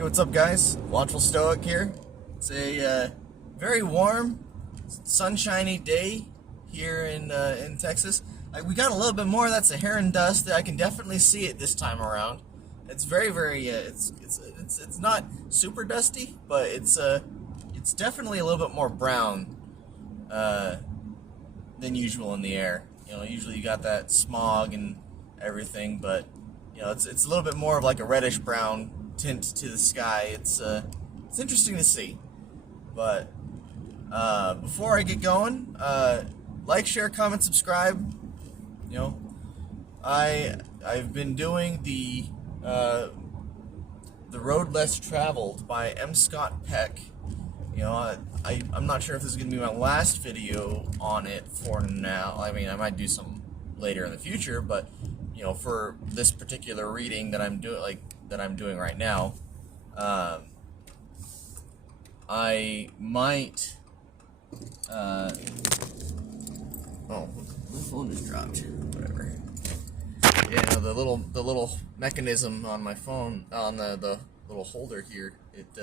Hey, what's up, guys? Watchful Stoic here. It's a very warm, sunshiny day here in Texas. We got a little bit more of that Saharan dust. I can definitely see it this time around. It's very it's not super dusty, but it's definitely a little bit more brown than usual in the air. You know, usually you got that smog and everything, but you know, it's a little bit more of like a reddish brown tint to the sky. It's interesting to see. But before I get going, like, share, comment, subscribe. You know, I've been doing the Road Less Traveled by M. Scott Peck. You know, I'm not sure if this is going to be my last video on it for now. I mean, I might do some later in the future, but you know, for this particular reading that I'm doing right now, I might. Oh, my phone just dropped. Whatever. Yeah, no, the little mechanism on my phone, on the little holder here, it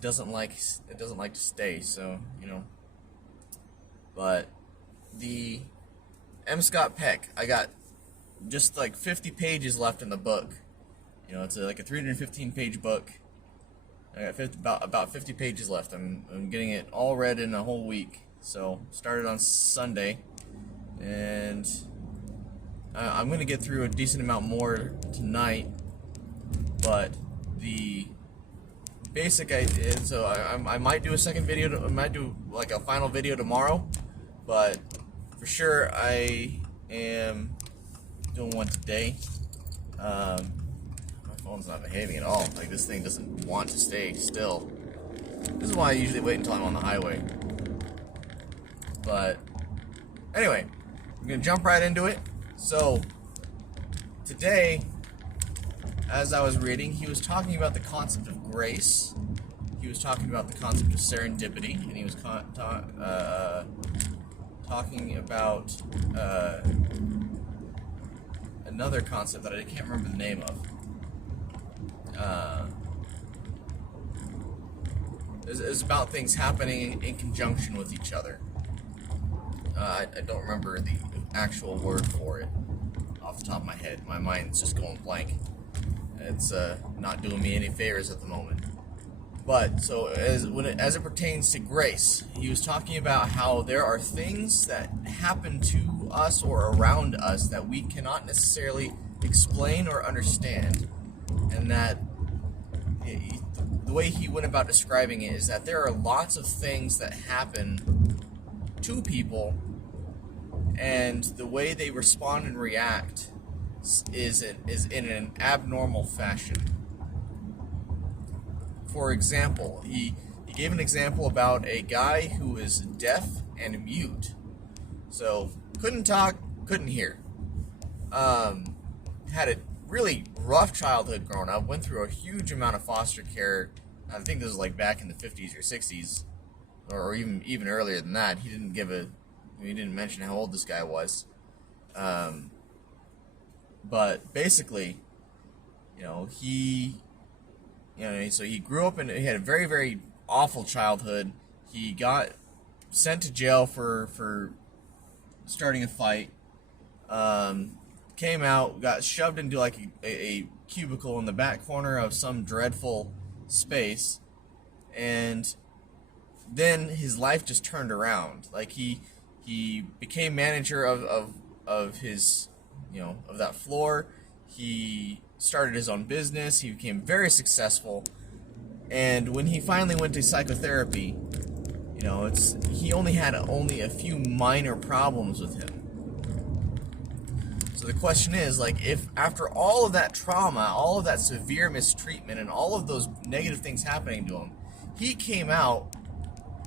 doesn't like to stay. So, you know. But the M. Scott Peck, I got just like 50 pages left in the book. You know, it's like a 315-page book. I got about 50 pages left. I'm getting it all read in a whole week. So started on Sunday, and I'm gonna get through a decent amount more tonight. But the basic idea, so I might do a second video. I might do like a final video tomorrow, but for sure I am doing one today. My phone's not behaving at all. Like, this thing doesn't want to stay still. This is why I usually wait until I'm on the highway. But anyway, I'm gonna jump right into it. So today, as I was reading, he was talking about the concept of grace. He was talking about the concept of serendipity, and he was talking about another concept that I can't remember the name of. It's about things happening in conjunction with each other. I don't remember the actual word for it off the top of my head. My mind's just going blank. It's not doing me any favors at the moment. But so as it pertains to grace, he was talking about how there are things that happen to us or around us that we cannot necessarily explain or understand, and that the way he went about describing it is that there are lots of things that happen to people, and the way they respond and react is in an abnormal fashion. For example, he gave an example about a guy who is deaf and mute. So, couldn't talk, couldn't hear. Had a really rough childhood growing up, went through a huge amount of foster care. I think this was like back in the 50s or 60s, or even earlier than that. He didn't mention how old this guy was. But basically, so he grew up and he had a very, very awful childhood. He got sent to jail for starting a fight. Came out, got shoved into like a cubicle in the back corner of some dreadful space, and then his life just turned around. Like he became manager of his, of that floor. He started his own business. He became very successful, and when he finally went to psychotherapy, he only had a few minor problems with him. So the question is, like, if after all of that trauma, all of that severe mistreatment, and all of those negative things happening to him, he came out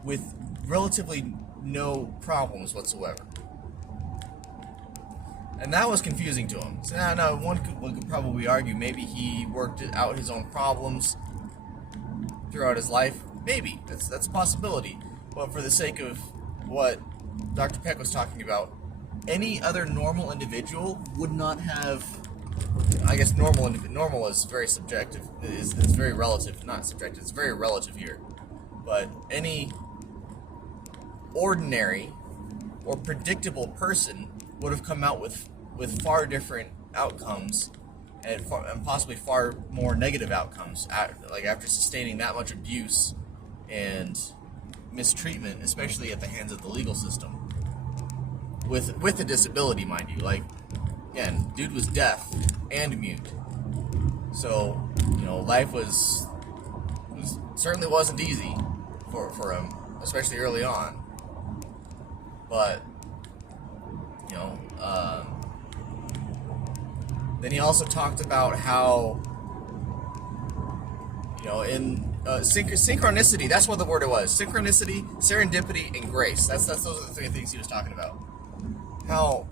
with relatively no problems whatsoever. And that was confusing to him. So now one could probably argue maybe he worked out his own problems throughout his life. Maybe. That's a possibility. But for the sake of what Dr. Peck was talking about, any other normal individual would not have I guess normal is very subjective. It's very relative, not subjective. It's very relative here. But any ordinary or predictable person would have come out with far different outcomes and possibly far more negative outcomes. Like after sustaining that much abuse and mistreatment, especially at the hands of the legal system, with a disability, mind you. Like, again, dude was deaf and mute, so life certainly wasn't easy for him, especially early on. But then he also talked about how in synchronicity, that's what the word it was. Synchronicity, serendipity, and grace. Those are the three things he was talking about. How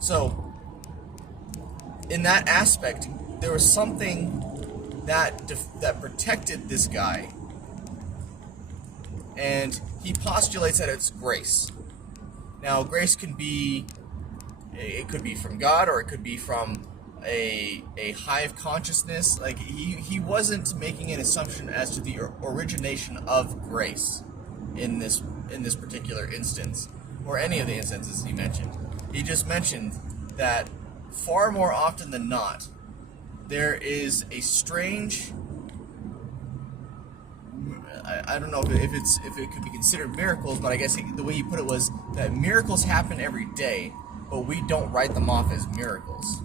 so in that aspect, there was something that protected this guy, and he postulates that it's grace. Now, grace could be from God, or it could be from a hive consciousness. Like he wasn't making an assumption as to the origination of grace in this particular instance, or any of the instances he mentioned. He just mentioned that far more often than not, there is a strange, I don't know if it could be considered miracles, but I guess the way he put it was that miracles happen every day, but we don't write them off as miracles.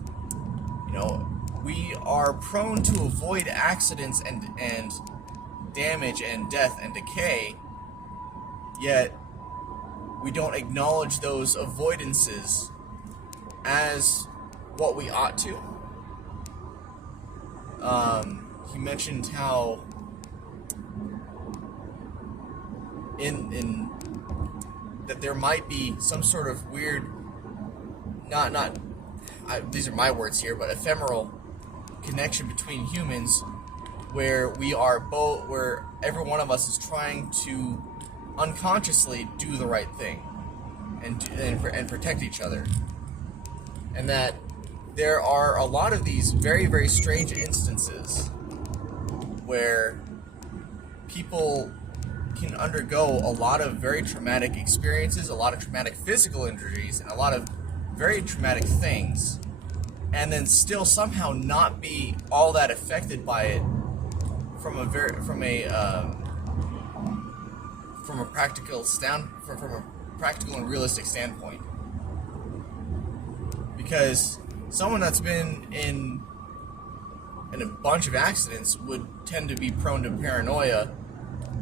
We are prone to avoid accidents and damage and death and decay, yet we don't acknowledge those avoidances as what we ought to. He mentioned how in that there might be some sort of weird, these are my words here, but ephemeral connection between humans where where every one of us is trying to unconsciously do the right thing and protect each other, and that there are a lot of these very, very strange instances where people can undergo a lot of very traumatic experiences, a lot of traumatic physical injuries, and a lot of very traumatic things, and then still somehow not be all that affected by it from a practical and realistic standpoint. Because someone that's been in a bunch of accidents would tend to be prone to paranoia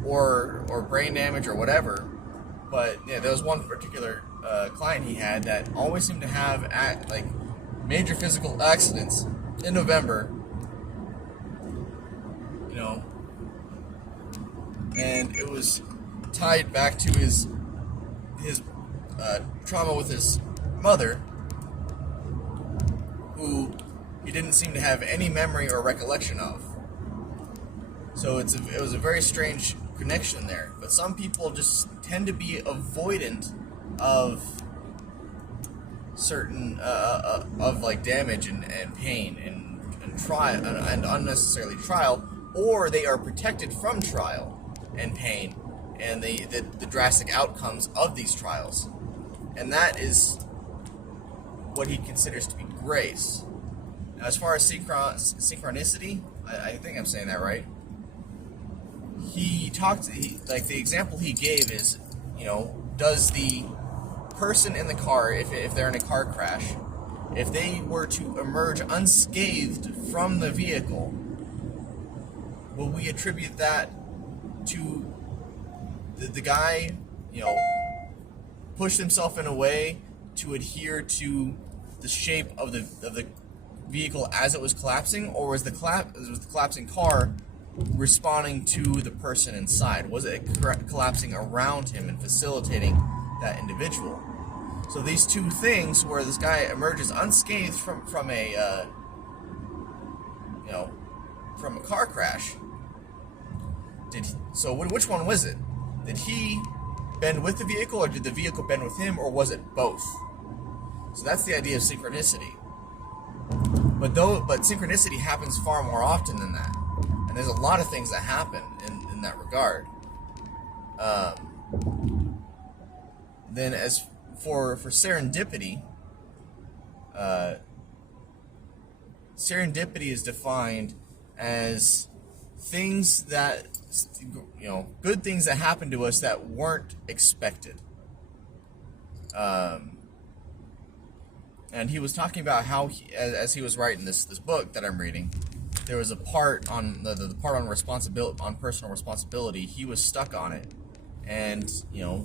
or brain damage or whatever. But yeah, there was one particular client he had that always seemed to have major physical accidents in November, and it was tied back to his trauma with his mother, who he didn't seem to have any memory or recollection of. So it was a very strange connection there. But some people just tend to be avoidant of certain of like damage and pain and trial and unnecessarily trial, or they are protected from trial and pain and the drastic outcomes of these trials. And that is what he considers to be grace. Now, as far as synchronicity, I think I'm saying that right. The example he gave is, does the person in the car, if they're in a car crash, if they were to emerge unscathed from the vehicle, will we attribute that to the guy, pushed himself in a way to adhere to the shape of the vehicle as it was collapsing, or was the collapsing car responding to the person inside? Was it collapsing around him and facilitating that individual? So these two things, where this guy emerges unscathed from a car crash, which one was it? Did he bend with the vehicle, or did the vehicle bend with him, or was it both? So that's the idea of synchronicity. but synchronicity happens far more often than that, and there's a lot of things that happen in that regard. Then as for serendipity, serendipity is defined as things that, good things that happen to us that weren't expected. And he was talking about how, as he was writing this book that I'm reading, there was a part on the part on responsibility, on personal responsibility. He was stuck on it, and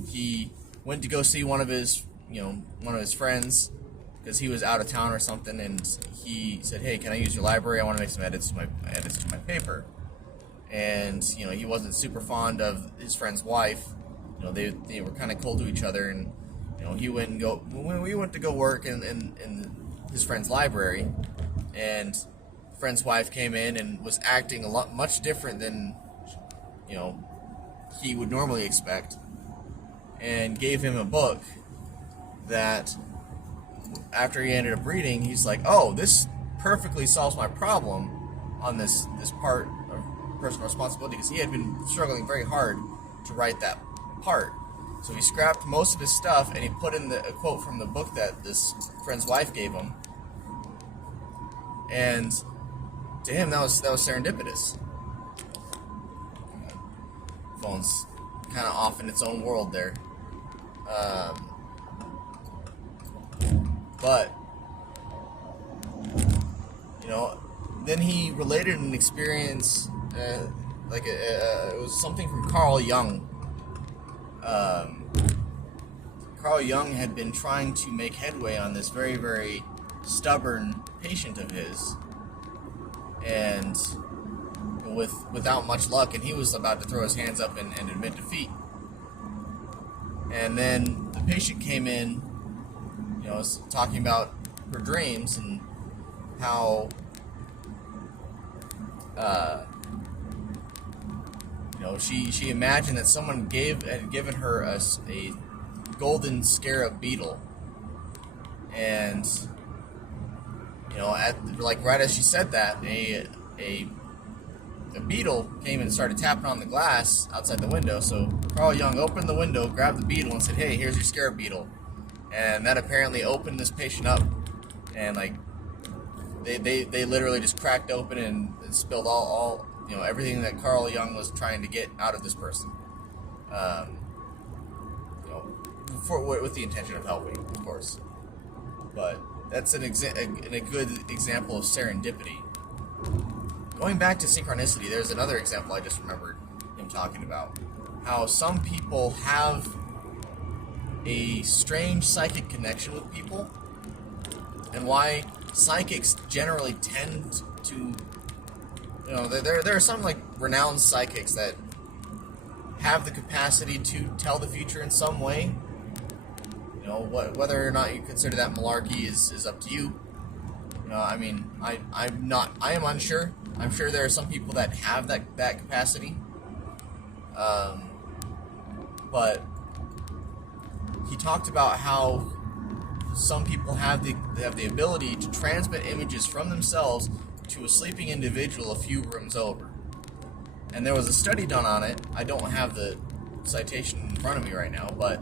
he went to go see one of his friends because he was out of town or something, and he said, "Hey, can I use your library? I want to make some edits to my paper." And he wasn't super fond of his friend's wife. They were kind of cold to each other, and we went to go work in his friend's library, and friend's wife came in and was acting much different than he would normally expect, and gave him a book that, after he ended up reading, he's like, "Oh, this perfectly solves my problem on this part of personal responsibility," because he had been struggling very hard to write that part. So he scrapped most of his stuff, and he put in a quote from the book that this friend's wife gave him. And to him, that was serendipitous. Phone's kind of off in its own world there. But then he related an experience, it was something from Carl Jung. Carl Jung had been trying to make headway on this very, very stubborn patient of his, and without much luck, and he was about to throw his hands up and admit defeat. And then the patient came in, was talking about her dreams and how she imagined that someone had given her a golden scarab beetle, and right as she said that, a beetle came and started tapping on the glass outside the window. So Carl Jung opened the window, grabbed the beetle, and said, "Hey, here's your scarab beetle." And that apparently opened this patient up, and they literally just cracked open and spilled all everything that Carl Jung was trying to get out of this person, with the intention of helping, of course. But that's a good example of serendipity. Going back to synchronicity, there's another example I just remembered him talking about. How some people have a strange psychic connection with people, and why psychics generally tend to, there are some renowned psychics that have the capacity to tell the future in some way. Whether or not you consider that malarkey is up to you. I am unsure. I'm sure there are some people that have that capacity. But he talked about how some people have the ability to transmit images from themselves to a sleeping individual a few rooms over. And there was a study done on it. I don't have the citation in front of me right now, but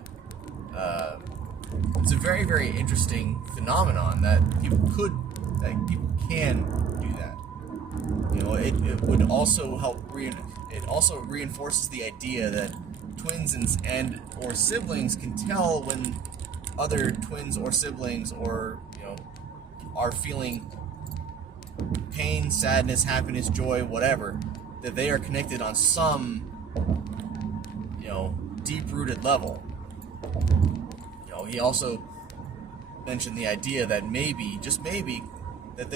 it's a very, very interesting phenomenon that people can do that. It would also help. It also reinforces the idea that twins and or siblings can tell when other twins or siblings are feeling pain, sadness, happiness, joy, whatever, that they are connected on some deep-rooted level. He also mentioned the idea that maybe, just maybe, that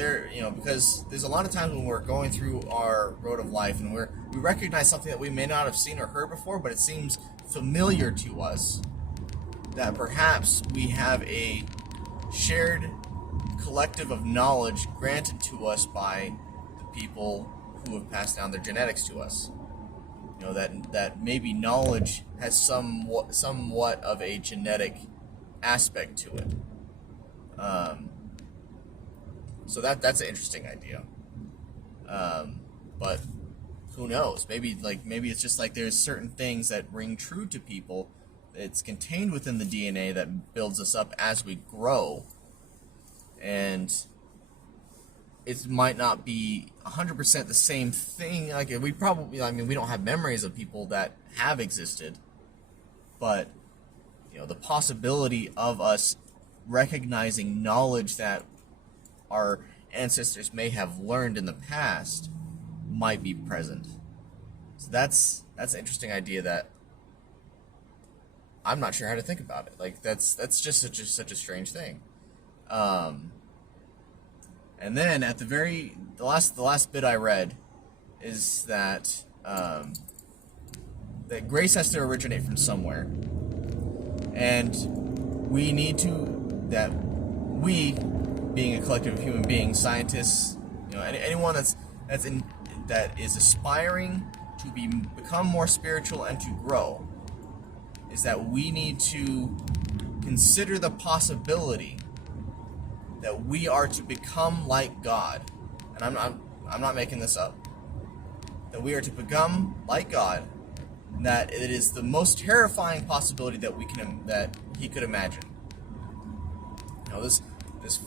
because there's a lot of times when we're going through our road of life and we recognize something that we may not have seen or heard before, but it seems familiar to us, that perhaps we have a shared collective of knowledge granted to us by the people who have passed down their genetics to us. That maybe knowledge has somewhat of a genetic aspect to it. So that's an interesting idea. But who knows? Maybe it's just like there's certain things that ring true to people. It's contained within the DNA that builds us up as we grow, and it might not be 100% the same thing. Like we probably, I mean, we don't have memories of people that have existed, but the possibility of us recognizing knowledge that our ancestors may have learned in the past might be present. So that's an interesting idea that I'm not sure how to think about it. Like that's just such a strange thing. And then at the last bit I read is that that grace has to originate from somewhere, and we being a collective of human beings, scientists, anyone that is aspiring to become more spiritual and to grow, is that we need to consider the possibility that we are to become like God. And I'm not making this up. That we are to become like God, and that it is the most terrifying possibility that he could imagine. This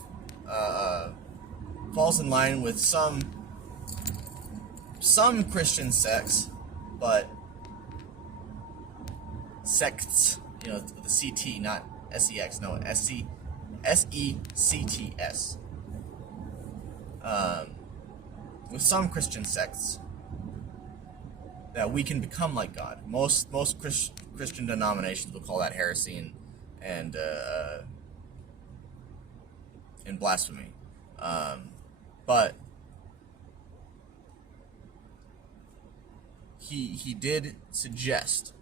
falls in line with some Christian sects, but sects, the CT, not SEX, no, SECTS. With some Christian sects, that we can become like God. Most Christian denominations will call that heresy and blasphemy. But he did suggest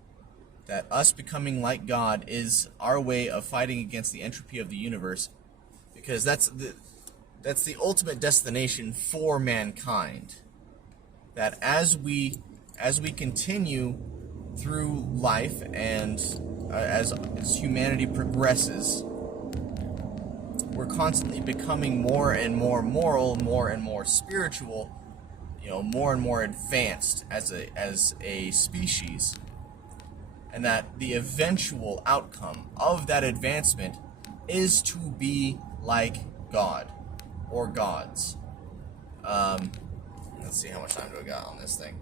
that us becoming like God is our way of fighting against the entropy of the universe, because that's the ultimate destination for mankind. That as we continue through life and as humanity progresses, we're constantly becoming more and more moral, more and more spiritual, more and more advanced as a species, and that the eventual outcome of that advancement is to be like God or gods. Let's see how much time do I got on this thing.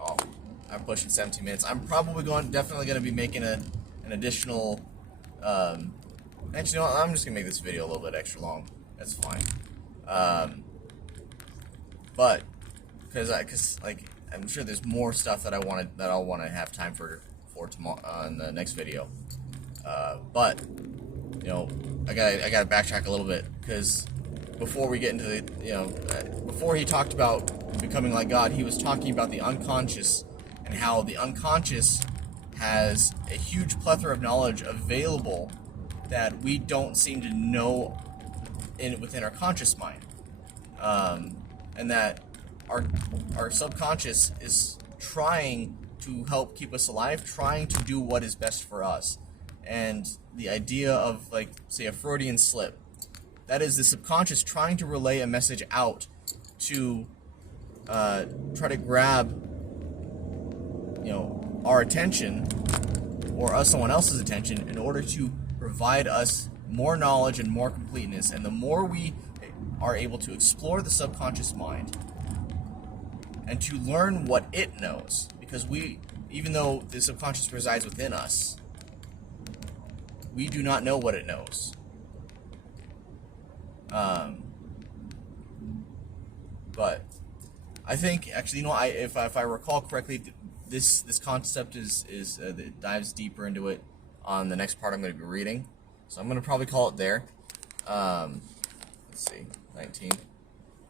Oh, I'm pushing 17 minutes. I'm probably definitely going to be making an additional. Actually, I'm just gonna make this video a little bit extra long. That's fine. But because I'm sure there's more stuff that I'll want to have time for tomorrow in the next video. But I gotta backtrack a little bit, because before we get into the before he talked about becoming like God, he was talking about the unconscious and how the unconscious has a huge plethora of knowledge available that we don't seem to know within our conscious mind, and that our subconscious is trying to help keep us alive, trying to do what is best for us. And the idea of, say, a Freudian slip, that is the subconscious trying to relay a message out to try to grab our attention or someone else's attention in order to provide us more knowledge and more completeness. And the more we are able to explore the subconscious mind and to learn what it knows, because even though the subconscious resides within us, we do not know what it knows. But I think, actually, if I recall correctly, this concept it dives deeper into it on the next part I'm going to be reading. So I'm going to probably call it there. Let's see, 19.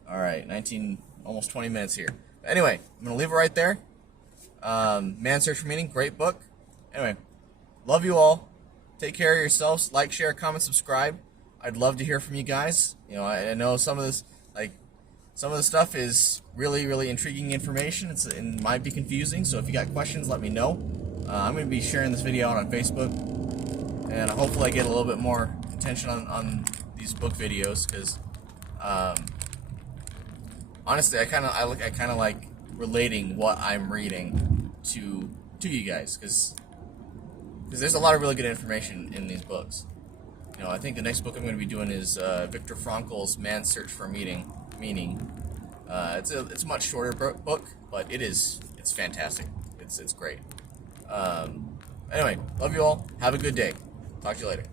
All right, 19, almost 20 minutes here. But anyway, I'm going to leave it right there. Man's Search for Meaning, great book. Anyway, love you all. Take care of yourselves. Like, share, comment, subscribe. I'd love to hear from you guys. I know some of this, some of the stuff is really, really intriguing information. It might be confusing, so if you got questions, let me know. I'm going to be sharing this video out on Facebook, and hopefully I get a little bit more attention on these book videos because honestly, I kind of like relating what I'm reading to you guys because there's a lot of really good information in these books. You know, I think the next book I'm going to be doing is Viktor Frankl's Man's Search for Meaning. It's a much shorter book, but it's fantastic. It's great. Anyway, love you all. Have a good day. Talk to you later.